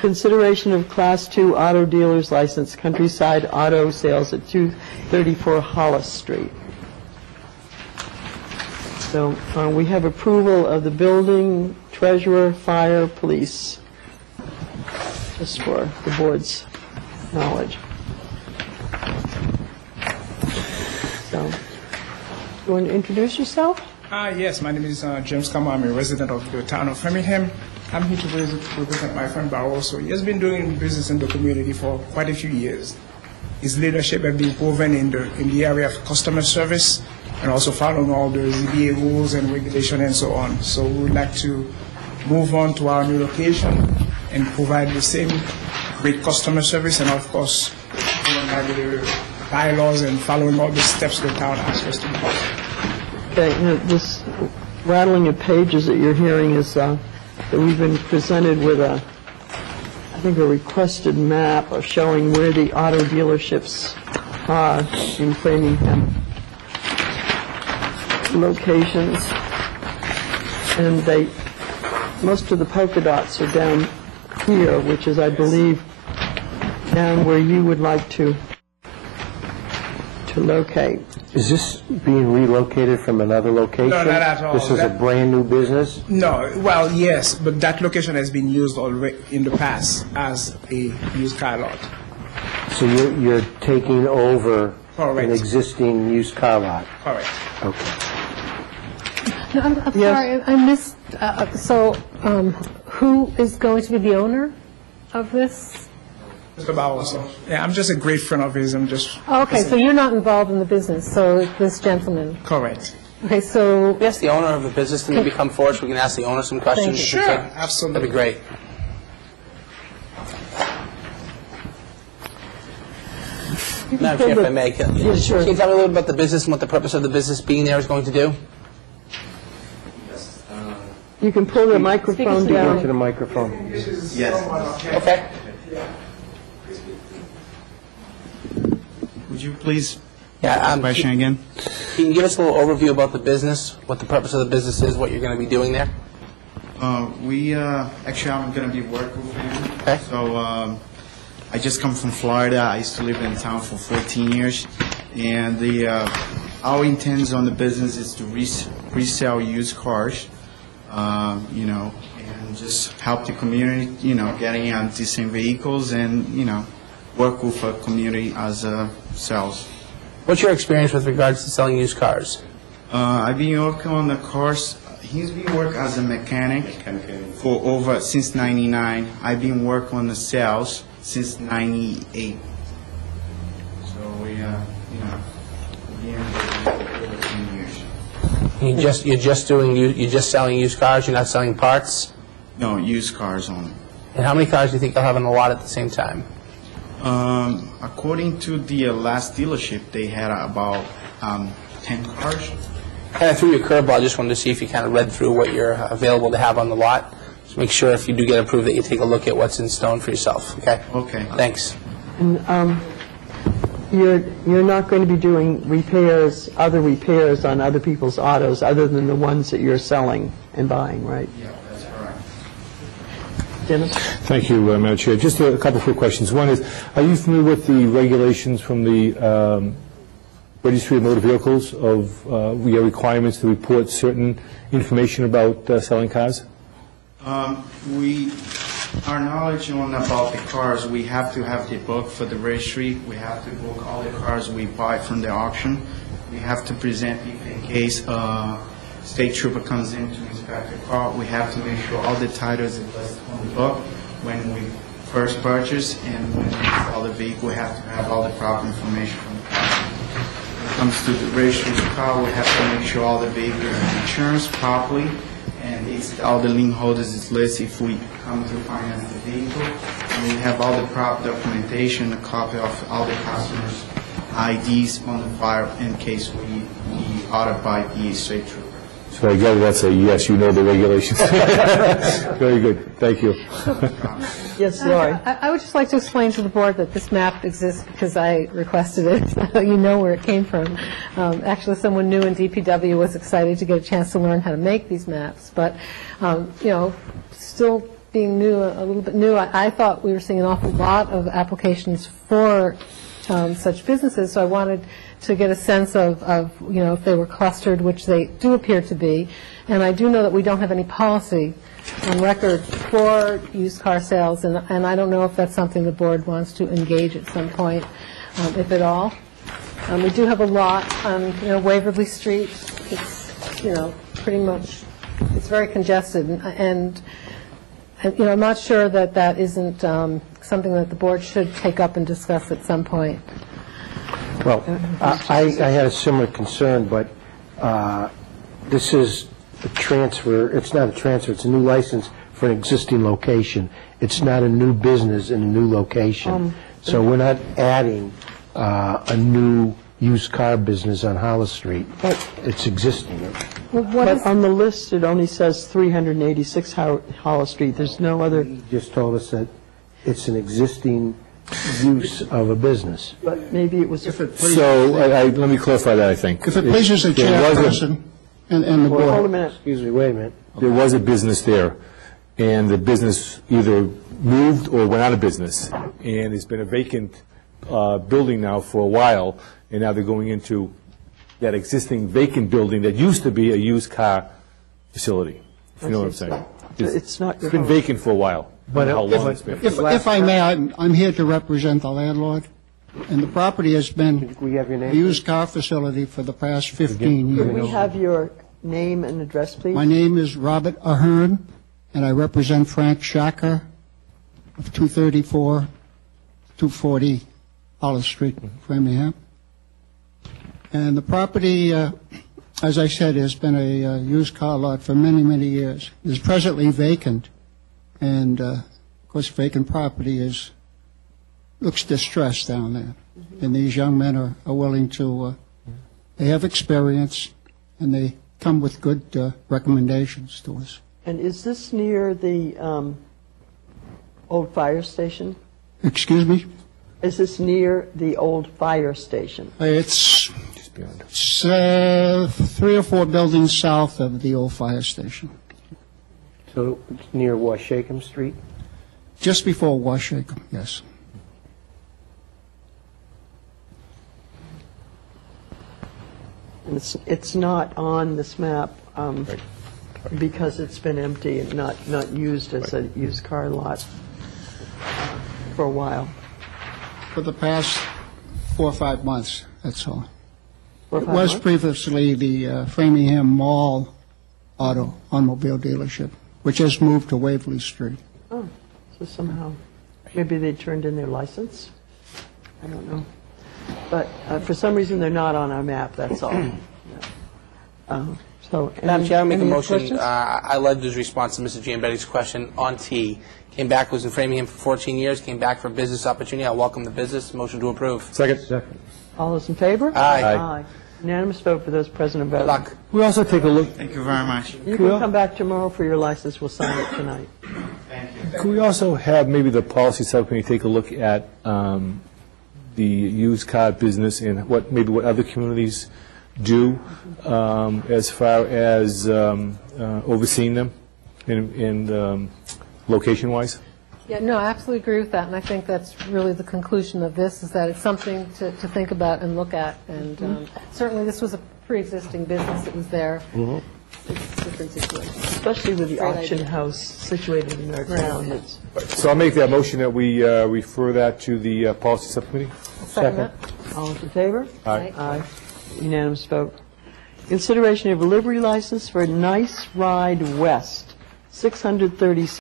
Consideration of Class 2 auto dealer's license, Countryside Auto Sales at 234 Hollis Street. So we have approval of the building, treasurer, fire, police, just for the board's knowledge. So, you want to introduce yourself? Yes, my name is James Kama. I'm a resident of the town of Framingham. I'm here to represent my friend Barroso. He has been doing business in the community for quite a few years. His leadership has been proven in the area of customer service and also following all the ZBA rules and regulation and so on. So we would like to move on to our new location and provide the same great customer service and, of course, by the bylaws and following all the steps the town asks us to do. Okay, this rattling of pages that you're hearing is that we've been presented with I think a requested map of showing where the auto dealerships are in Framingham. Locations, and most of the polka dots are down here, which is, I believe, down where you would like to locate. Is this being relocated from another location? No, not at all. This is a brand new business? No, well, yes, but that location has been used already in the past as a used car lot. So you're taking over Correct. an existing used car lot? Correct. Okay. No, I'm Yes. sorry, I missed, who is going to be the owner of this? Mr. Barroso. Yeah, I'm just a great friend of his. I'm just... Okay, so you're not involved in the business, so this gentleman. Correct. Okay, so, We ask the owner of the business to maybe come forward so we can ask the owner some questions. you. Sure, absolutely. That'd be great. Madam Chair, if I may, can you tell me a little bit about the business and what the purpose of the business being there is going to do? You can pull the microphone Go to down. the microphone. Okay. Would you please Yeah, question again? Can you give us a little overview about the business, what the purpose of the business is, what you're going to be doing there? Actually, I'm going to be working with him. Okay. So I just come from Florida. I used to live in town for 14 years. And our intent on the business is to resell used cars, and just help the community, getting on decent vehicles and, work with a community as sales. What's your experience with regards to selling used cars? I've been working on the cars. He's been working as a mechanic for since '99. I've been working on the sales since '98. So we, been for over 10 years. You're just selling used cars. You're not selling parts. No, used cars only. And how many cars do you think you'll have on the lot at the same time? According to the last dealership, they had about 10 cars. Kind of threw you a curveball. I just wanted to see if you kind of read through what you're available to have on the lot. Just make sure if you do get approved that you take a look at what's in stone for yourself. Okay. Okay. Thanks. And you're not going to be doing other repairs on other people's autos other than the ones that you're selling and buying, right? Yeah, that's correct. Dennis? Thank you, Madam Chair. Just a couple quick questions. One is, are you familiar with the regulations from the Registry of Motor Vehicles of your requirements to report certain information about selling cars? Our knowledge about the cars, we have to have the book for the registry. We have to book all the cars we buy from the auction. We have to present if in case state trooper comes in to inspect the car. We have to make sure all the titles are listed on the book when we first purchase, and when we sell the vehicle, we have to have all the proper information from the car. When it comes to the registry of the car, we have to make sure all the vehicles are insurance properly, and all the lien holders is listed if we come to finance the vehicle. And we have all the proper documentation, a copy of all the customers' IDs on the file in case we be audited by the state trooper. So I gather that's a yes, you know the regulations. Very good. Thank you. Yes, Laurie. I would just like to explain to the board that this map exists because I requested it, so you know where it came from. Actually, someone new in DPW was excited to get a chance to learn how to make these maps, but, still being new, a little bit new, I thought we were seeing an awful lot of applications for such businesses, so I wanted to get a sense of, if they were clustered, which they do appear to be. And I do know that we don't have any policy on record for used car sales, and I don't know if that's something the board wants to engage at some point, if at all. We do have a lot on, Waverly Street. It's, pretty much, it's very congested, and I'm not sure that that isn't something that the board should take up and discuss at some point. Well, I had a similar concern, but this is a transfer. It's not a transfer. It's a new license for an existing location. It's not a new business in a new location. So we're not adding a new used car business on Hollis Street. It's existing. But on the list, it only says 386 Hollis Street. There's no other, You just told us that it's an existing use of a business. but maybe it was, So let me clarify that, I think. If it pleases the chairperson and the hold a board, minute. Excuse me, wait a minute. There was a business there, and the business either moved or went out of business, and it's been a vacant building now for a while, and now they're going into that existing vacant building that used to be a used car facility, if you know what I'm saying. It's not It's your been home. vacant for a while. I don't know how long it's been. if I may, I'm here to represent the landlord, and the property has been Can we have your a name? used car facility for the past 15 Could we years. have your name and address, please? My name is Robert Ahern, and I represent Frank Shacker of 234, 240 Hollis Street, Framingham. And the property, as I said, has been a used car lot for many, many years. It's presently vacant, and of course, vacant property looks distressed down there. And these young men are willing to, they have experience, and they come with good recommendations to us. And is this near the old fire station? Excuse me? Is this near the old fire station? It's 3 or 4 buildings south of the old fire station, So it's near Washacom Street? just before Washacom, yes. And it's not on this map because it's been empty and not used as a used car lot for a while. For the past 4 or 5 months, that's all. 4 or It 5 was months? previously the Framingham Mall automobile dealership, which has moved to Waverly Street. Oh, so somehow, maybe they turned in their license? I don't know. But for some reason, they're not on our map, that's all. Yeah. So, Madam Chair, I make a any motion. questions? I led his response to Mr. Giambetti's question on T. Came back, was in Framingham for 14 years, came back for a business opportunity. I welcome the business. Motion to approve. Second. All those in favor? Aye. Aye. Unanimous vote for those present and voting. Good luck. We also take a look, Thank you very much. You can come back tomorrow for your license, we'll sign it tonight. could we also have maybe the policy subcommittee take a look at the used car business and what other communities do as far as overseeing them and location-wise? Yeah, no, I absolutely agree with that, and I think that's really the conclusion of this, is that it's something to think about and look at, and certainly this was a pre-existing business that was there. It's a different situation. Especially with the Great auction idea. house situated in our town, it's So I'll make that motion that we refer that to the policy subcommittee. Second that? all those in favor? Aye. Aye. Unanimous vote. Consideration of a livery license for Nice Ride West, 630